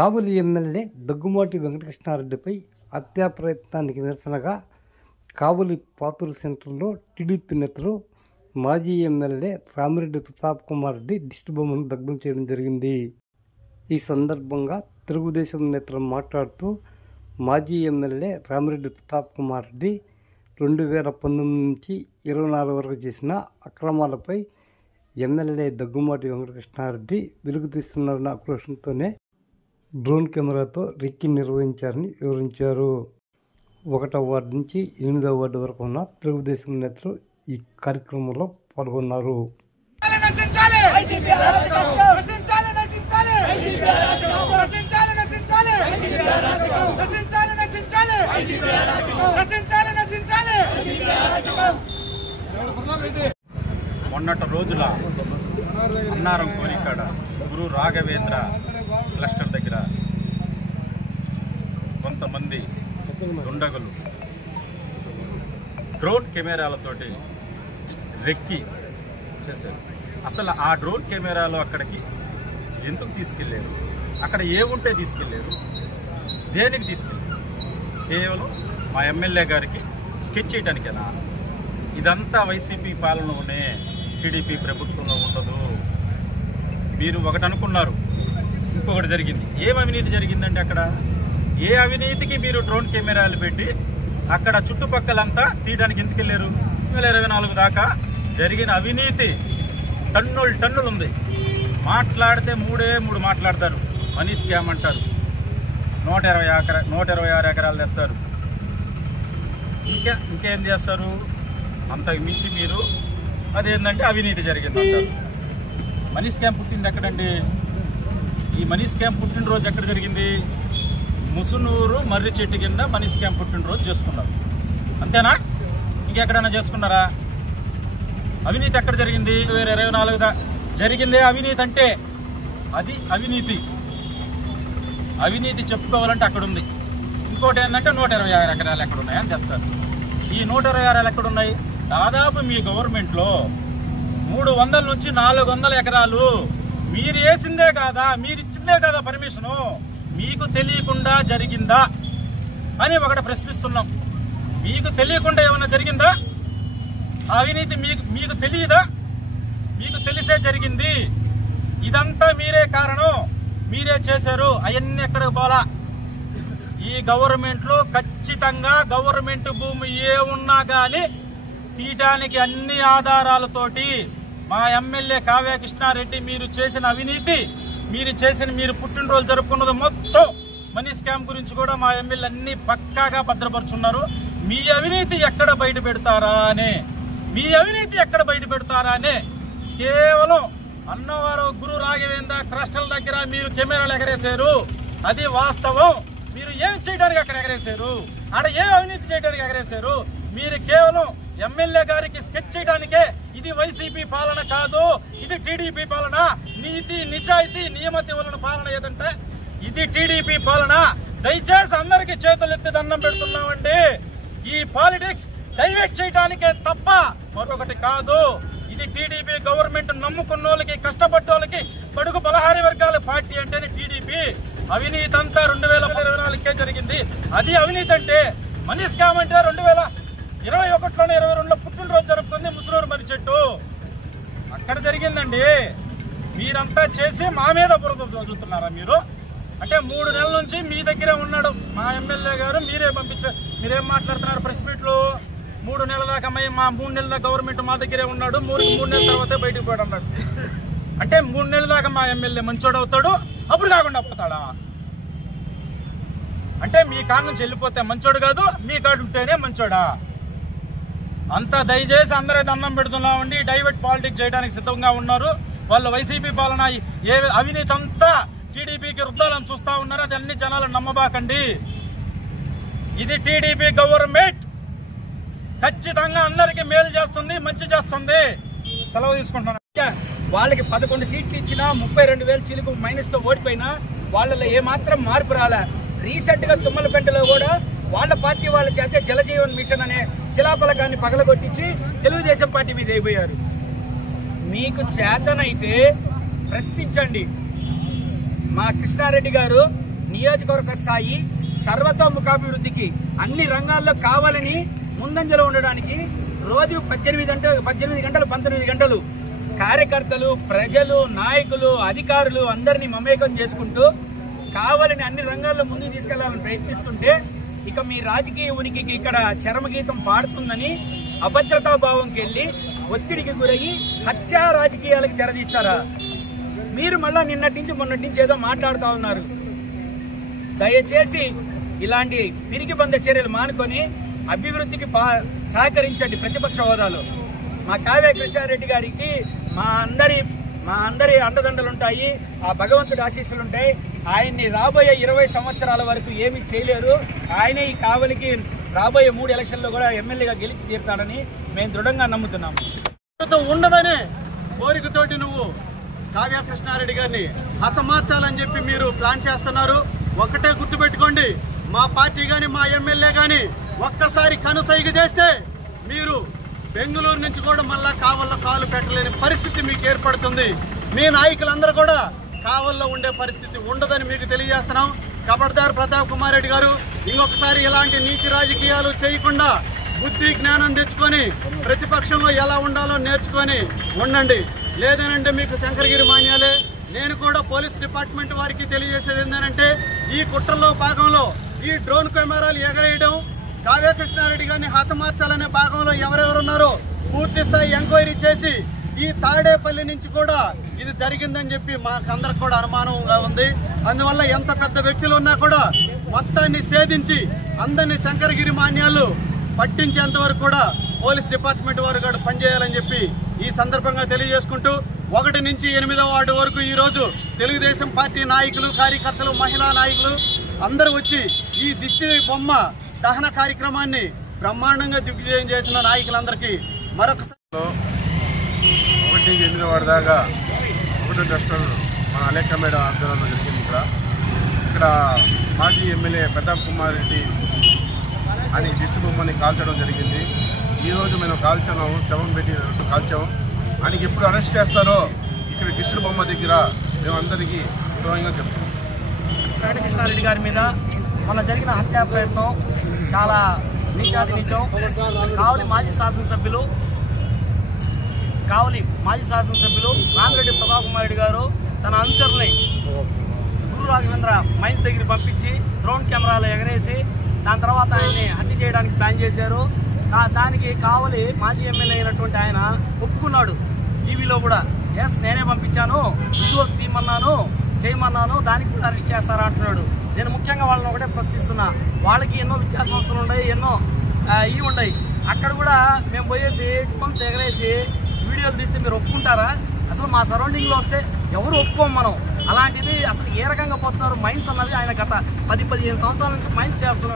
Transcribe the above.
కావలి MLA Daggumati వెంకటకృష్ణారెడ్డిపై హత్యా ప్రయత్నానికి నిరసనగా కావలి పాతూరు సెంటర్లో టీడీపీ నేతలు మాజీ ఎమ్మెల్యే రామిరెడ్డి ప్రతాప్ కుమార్ రెడ్డి దిష్టిబొమ్మను దగ్ధం చేయడం జరిగింది. ఈ సందర్భంగా తెలుగుదేశం నేతలు మాట్లాడుతూ మాజీ ఎమ్మెల్యే రామిరెడ్డి ప్రతాప్ కుమార్ రెడ్డి 2019 నుంచి 24 వరకు చేసిన అక్రమాలపై ఎమ్మెల్యే దగ్గుమాటి వెంకటకృష్ణారెడ్డి వెలుగు తీస్తున్నారన్న ఆక్రోషంతోనే డ్రోన్ కెమెరాతో రెక్కి నిర్వహించారని వివరించారు. 1వ వార్డు నుంచి 8వ వార్డు వరకు ఉన్న తెలుగుదేశం నేతలు ఈ కార్యక్రమంలో పాల్గొన్నారు. మొన్నటి రోజుల అన్నారం కోరికాడ గురు రాఘవేంద్ర క్లస్టర్ దగ్గర కొంతమంది దుండగులు డ్రోన్ కెమెరాలతోటి రెక్కి చేశారు. అసలు ఆ డ్రోన్ కెమెరాలు అక్కడికి ఎందుకు తీసుకెళ్లారు? అక్కడ ఏముంటే తీసుకెళ్లారు? దేనికి తీసుకెళ్లారు? కేవలం మా ఎమ్మెల్యే గారికి స్కెచ్ చేయడానికేనా? ఇదంతా వైసీపీ పాలనలోనే, టీడీపీ ప్రభుత్వంలో ఉండదు. మీరు ఒకటి అనుకున్నారు, ఇంకొకటి జరిగింది. ఏం అవినీతి జరిగిందండి? అక్కడ ఏ అవినీతికి మీరు డ్రోన్ కెమెరాలు పెట్టి అక్కడ చుట్టుపక్కలంతా తీయడానికి ఎందుకు వెళ్ళారు? 2024 దాకా జరిగిన అవినీతి టన్నులు ఉంది. మాట్లాడితే 3 మాట్లాడతారు. మనీ స్కామ్ అంటారు. 126 ఎకరాలు తెస్తారు. ఇంకేం చేస్తారు? అంతకు మించి మీరు అదేంటంటే అవినీతి జరిగింది అంటారు. మనీ స్కామ్ పుట్టింది ఎక్కడండి? ఈ మనీ స్కామ్ పుట్టినరోజు ఎక్కడ జరిగింది? ముసునూరు మర్రి చెట్టు కింద మనీ స్కామ్ పుట్టినరోజు చేసుకున్నారు. అంతేనా? ఇంకెక్కడైనా చేసుకున్నారా? అవినీతి ఎక్కడ జరిగింది? 2024 జరిగిందే అవినీతి. అంటే అది అవినీతి. అవినీతి చెప్పుకోవాలంటే అక్కడ ఉంది. ఇంకోటి ఏంటంటే 126 ఎకరాలు ఎక్కడున్నాయని చేస్తారు. ఈ 126 ఎక్కడున్నాయి? దాదాపు మీ గవర్నమెంట్లో 300 నుంచి 400 ఎకరాలు మీరు వేసిందే కాదా, మీరు ఇచ్చిందే కదా పర్మిషను, మీకు తెలియకుండా జరిగిందా అని ఒకటి ప్రశ్నిస్తున్నాం. మీకు తెలియకుండా ఏమన్నా జరిగిందా? అవినీతి మీకు తెలియదా? మీకు తెలిసే జరిగింది. ఇదంతా మీరే కారణం, మీరే చేశారు. అవన్నీ ఎక్కడికి పోలా. ఈ గవర్నమెంట్లో ఖచ్చితంగా గవర్నమెంట్ భూమి ఏ ఉన్నా కానీ తీయటానికి అన్ని ఆధారాలతోటి మా ఎమ్మెల్యే కావ్య కృష్ణారెడ్డి మీరు చేసిన అవినీతి, మీరు పుట్టినరోజు జరుపుకున్నది మొత్తం మనీ స్కామ్ గురించి కూడా మా ఎమ్మెల్యే అన్ని పక్కాగా భద్రపరుచున్నారు. మీ అవినీతి ఎక్కడ బయట పెడతారా అనే కేవలం అన్నవారు గురు రాఘవేంద్ర క్లస్టర్ల దగ్గర మీరు కెమెరాలు ఎగరేశారు. అది వాస్తవం. మీరు ఏం చేయడానికి అక్కడ ఎగరేశారు? ఆడ ఏం అవినీతి చేయడానికి ఎగరేశారు? మీరు కేవలం ఎమ్మెల్యే గారికి స్కెచ్ చేయడానికే. ఇది వైసీపీ పాలన కాదు, ఇది టీడీపీ పాలన. నీతి నిజాయితీ నియమతి వలన పాలన ఏదంటే ఇది టీడీపీ పాలన. దయచేసి అందరికి చేతులు ఎత్తి దండం పెడుతున్నామండి. ఈ పాలిటిక్స్ డైవర్ట్ చేయడానికే తప్ప మరొకటి కాదు. ఇది టీడీపీ గవర్నమెంట్ నమ్ముకున్న వాళ్ళకి, కష్టపడ్డోళ్ళకి, బడుగు బలహారీ వర్గాల పార్టీ అంటేనే టీడీపీ. అవినీతి అంతా 2024 జరిగింది. అది అవినీతి అంటే. మనీ స్కామ్ అంటే 2021లోనే 22లో పుట్టినరోజు జరుపుకుంది ముసునూరు మర్రి చెట్టు. అక్కడ జరిగిందండి. మీరంతా చేసి మా మీద బురద చదువుతున్నారా మీరు? అంటే 3 నెలల నుంచి మీ దగ్గరే ఉన్నాడు మా ఎమ్మెల్యే గారు. మీరే పంపించారు. మీరేం మాట్లాడుతున్నారు ప్రెస్ మీట్లో? 3 నెలల దాకా మా 3 నెలల దాకా గవర్నమెంట్ మా దగ్గరే ఉన్నాడు. 3 నెలల తర్వాతే బయటకు పోయాడు అన్నాడు. అంటే 3 నెలల దాకా మా ఎమ్మెల్యే మంచోడు అవుతాడు, అప్పుడు కాకుండా పోతాడా? అంటే మీ కాడ నుంచి వెళ్ళిపోతే మంచోడు కాదు, మీ కాడ ఉంటేనే మంచోడా? అంతా దయచేసి అందరే దండం పెడుతున్నామండి. డైవర్ట్ పాలిటిక్స్ చేయడానికి సిద్ధంగా ఉన్నారు వాళ్ళు. వైసీపీ పాలన ఏ అవినీతి అంతా టీడీపీకి రుద్దాలని చూస్తా ఉన్నారు. అది అన్ని జనాలు నమ్మబాకండి. ఇది టీడీపీ గవర్నమెంట్ ఖచ్చితంగా అందరికి మేలు చేస్తుంది, మంచి చేస్తుంది. సెలవు తీసుకుంటున్నాను. వాళ్ళకి 11 సీట్లు ఇచ్చినా 32,000 చిలుకు మైనస్ తో ఓడిపోయినా వాళ్ళలో ఏమాత్రం మార్పు రాలే. రీసెంట్ గా తుమ్మలపెంటలో కూడా వాళ్ళ పార్టీ వాళ్ళ చేత జలజీవన్ మిషన్ అనే శిలాఫలకాన్ని పగలగొట్టించి తెలుగుదేశం పార్టీ మీద అయిపోయారు. మీకు చేతనైతే ప్రశ్నించండి. మా కృష్ణారెడ్డి గారు నియోజకవర్గ స్థాయి సర్వతోముఖాభివృద్ధికి అన్ని రంగాల్లో కావాలని ముందంజలో ఉండడానికి రోజు 18 గంటలు 19 గంటలు కార్యకర్తలు, ప్రజలు, నాయకులు, అధికారులు అందరినీ మమేకం చేసుకుంటూ కావాలని అన్ని రంగాల్లో ముందుకు తీసుకెళ్లాలని ప్రయత్నిస్తుంటే ఇక మీ రాజకీయ ఉనికికి ఇక్కడ చరమగీతం పాడుతుందని అభద్రతా భావంకి వెళ్లి ఒత్తిడికి గురయ్యి హత్యా రాజకీయాలకు తెరదీస్తారా? మీరు మళ్ళా నిన్నటి నుంచి మొన్నటి నుంచి ఏదో మాట్లాడుతూ ఉన్నారు. దయచేసి ఇలాంటి పిరికి బంద చర్యలు మానుకొని అభివృద్ధికి సహకరించండి. ప్రతిపక్ష హోదాలో మా కావ్య కృష్ణారెడ్డి గారికి మా అందరి అండదండలుంటాయి, ఆ భగవంతుడి ఆశీస్సులుంటాయి. ఆయన్ని రాబోయే 20 సంవత్సరాల వరకు ఏమీ చేయలేరు. ఆయనే ఈ కావలికి రాబోయే 3 ఎలక్షన్లో కూడా ఎమ్మెల్యేగా గెలిచి తీరుతాడని మేము దృఢంగా నమ్ముతున్నాము. ఉండదనే కోరికతోటి నువ్వు కావ్య కృష్ణారెడ్డి గారిని హతమార్చాలని చెప్పి మీరు ప్లాన్ చేస్తున్నారు. ఒక్కటే గుర్తుపెట్టుకోండి, మా పార్టీ గాని మా ఎమ్మెల్యే గాని ఒక్కసారి కనుసైగ చేస్తే మీరు బెంగళూరు నుంచి కూడా మళ్ళా కావల్లో కాలు పెట్టలేని పరిస్థితి మీకు ఏర్పడుతుంది. మీ నాయకులందరూ కూడా కావల్లో ఉండే పరిస్థితి ఉండదని మీకు తెలియజేస్తున్నాం. కబడ్దార్ ప్రతాప్ కుమార్ రెడ్డి గారు, ఇంకొకసారి ఇలాంటి నీచి రాజకీయాలు చేయకుండా బుద్ధి జ్ఞానం తెచ్చుకొని ప్రతిపక్షంలో ఎలా ఉండాలో నేర్చుకొని ఉండండి. లేదనంటే మీకు శంకరగిరి మాన్యాలే. నేను కూడా పోలీస్ డిపార్ట్మెంట్ వారికి తెలియజేసేది ఏంటంటే ఈ కుట్రలో భాగంలో ఈ డ్రోన్ కెమెరాలు ఎగరేయడం, కావ్య కృష్ణారెడ్డి గారిని హతమార్చాలనే భాగంలో ఎవరెవరున్నారో పూర్తి స్థాయి ఎంక్వైరీ చేసి ఈ తాడేపల్లి నుంచి కూడా ఇది జరిగిందని చెప్పి మాకందరికి కూడా అనుమానంగా ఉంది. అందువల్ల ఎంత పెద్ద వ్యక్తులు ఉన్నా కూడా మొత్తాన్ని ఛేదించి అందరినీ శంకరగిరి మాన్యాలు పట్టించేంత వరకు కూడా పోలీస్ డిపార్ట్మెంట్ వారు కూడా పనిచేయాలని చెప్పి ఈ సందర్భంగా తెలియజేసుకుంటూ 1 నుంచి 8వ వార్డు వరకు ఈ రోజు తెలుగుదేశం పార్టీ నాయకులు, కార్యకర్తలు, మహిళా నాయకులు అందరూ వచ్చి ఈ దిష్టి బొమ్మ దహన కార్యక్రమాన్ని బ్రహ్మాండంగా దిగ్విజయం చేసిన నాయకులందరికీ మరొకసారి 1 నుంచి 8వ వార్డు దాకా ఒకటో డస్టర్ మన అలేఖ్య మేడం ఆధ్వర్యంలో జరిగింది. ఇక్కడ మాజీ ఎమ్మెల్యే ప్రతాప్ కుమార్ రెడ్డి అని దిష్టి బొమ్మని కాల్చడం జరిగింది. ఈరోజు మేము కాల్చాము, శవం పెట్టి కాల్చాము. ఆయనకి ఎప్పుడు అరెస్ట్ చేస్తారో ఇక్కడ దిష్టి బొమ్మ దగ్గర మేమందరికీ వివరంగా చెప్తాం. కావ్య కృష్ణారెడ్డి గారి మీద మొన్న జరిగిన హత్యా ప్రయత్నం చాలా నీచాతి నీచం. కావలి మాజీ శాసనసభ్యులు రామిరెడ్డి ప్రతాప్ కుమార్ రెడ్డి గారు తన అనుచరుల్ని గురు రాఘవేంద్ర మైన్స్ దగ్గర పంపించి డ్రోన్ కెమెరాలు ఎగరేసి దాని తర్వాత ఆయన్ని హత్య చేయడానికి ప్లాన్ చేశారు. దానికి కావలి మాజీ ఎమ్మెల్యే అయినటువంటి ఆయన ఒప్పుకున్నాడు. టీవీలో కూడా ఎస్ నేనే పంపించాను, విజువల్స్ తీయమన్నాను, చేయమన్నాను, దానికి కూడా అరెస్ట్ చేస్తారా అంటున్నాడు. నేను ముఖ్యంగా వాళ్ళని ఒకటే ప్రశ్నిస్తున్నా, వాళ్ళకి ఎన్నో విద్యా సంస్థలు ఉన్నాయి, ఎన్నో ఇవి ఉన్నాయి. అక్కడ కూడా మేము పోయేసి డ్రోన్స్ ఎగరేసి వీడియోలు తీస్తే మీరు ఒప్పుకుంటారా? అసలు మా సరౌండింగ్లో వస్తే ఎవరు ఒప్పుకోం మనం. అలాంటిది అసలు ఏ రకంగా పోతున్నారు మైన్స్ అన్నది ఆయన గత 10-15 సంవత్సరాల నుంచి మైన్స్ చేస్తున్నారు.